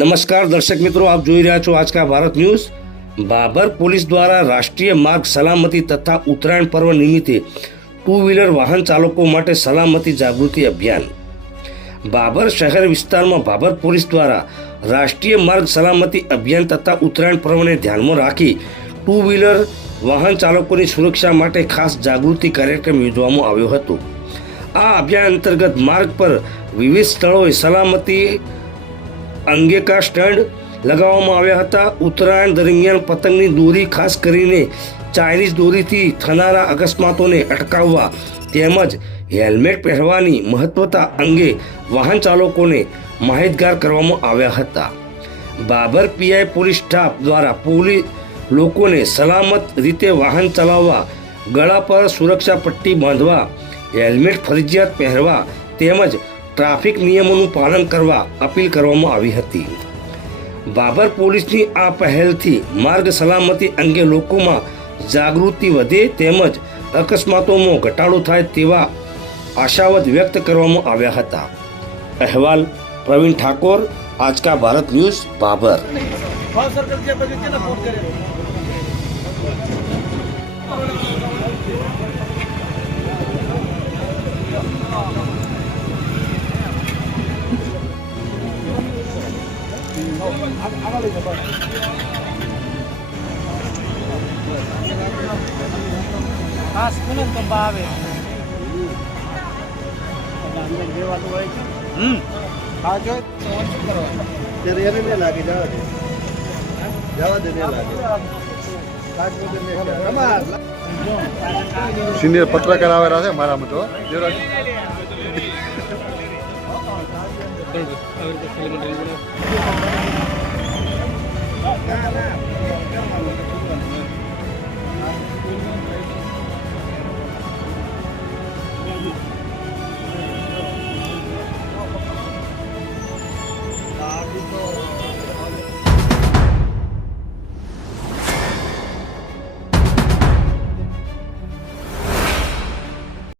नमस्कार दर्शक मित्रों, आप જોઈ રહ્યા છો આજકા ભારત ન્યૂઝ। બાબર પોલીસ દ્વારા રાષ્ટ્રીય માર્ગ સલામતી તથા ઉત્તરાયણ પર્વ નિમિત્તે ટુ વ્હીલર વાહન ચાલકો માટે સલામતી જાગૃતિ અભિયાન। બાબર શહેર વિસ્તારમાં બાબર પોલીસ દ્વારા રાષ્ટ્રીય માર્ગ સલામતી અભિયાન તથા ઉત્તરાયણ પર્વને ધ્યાનમાં રાખી ટુ વ્હીલર વાહન ચાલકોની સુરક્ષા માટે ખાસ જાગૃતિ કાર્યક્રમ યોજવામાં આવ્યો હતો। આ અભિયાન અંતર્ગત માર્ગ પર વિવિધ સ્થળોએ સલામતી અંગે કા સ્ટેન્ડ લગાવવામાં આવ્યા હતા। ઉત્તરાયણ દરમિયાન પતંગની દોરી, ખાસ કરીને ચાઇનીઝ દોરીથી થનારા અકસ્માતોને અટકાવવા તેમજ હેલ્મેટ પહેરવાની મહત્વતા અંગે વાહન ચાલકોને માહિતગાર કરવામાં આવ્યા હતા। બાબર પીઆઈ પોલીસ સ્ટાફ દ્વારા લોકોને સલામત રીતે વાહન ચલાવવા, ગળા પર સુરક્ષા પટ્ટી બાંધવા, હેલ્મેટ ફરજિયાત પહેરવા તેમજ ટ્રાફિક નિયમોનું પાલન કરવા અપીલ કરવામાં આવી હતી। બાબર પોલીસની આ પહેલથી માર્ગ સલામતી અંગે લોકોમાં જાગૃતિ વધે તેમજ અકસ્માતોમાં ઘટાડો થાય તેવા આશાવાદ વ્યક્ત કરવામાં આવ્યા હતા। અહેવાલ પ્રવીણ ઠાકોર, આજકા ભારત ન્યૂઝ, બાબર। ખાસ કોને તો ભાવે હા જો ત્યારે એને નહીં લાગે, જવા દે નહીં લાગે। સિનિયર પત્રકાર આવેલા છે મારામાં તો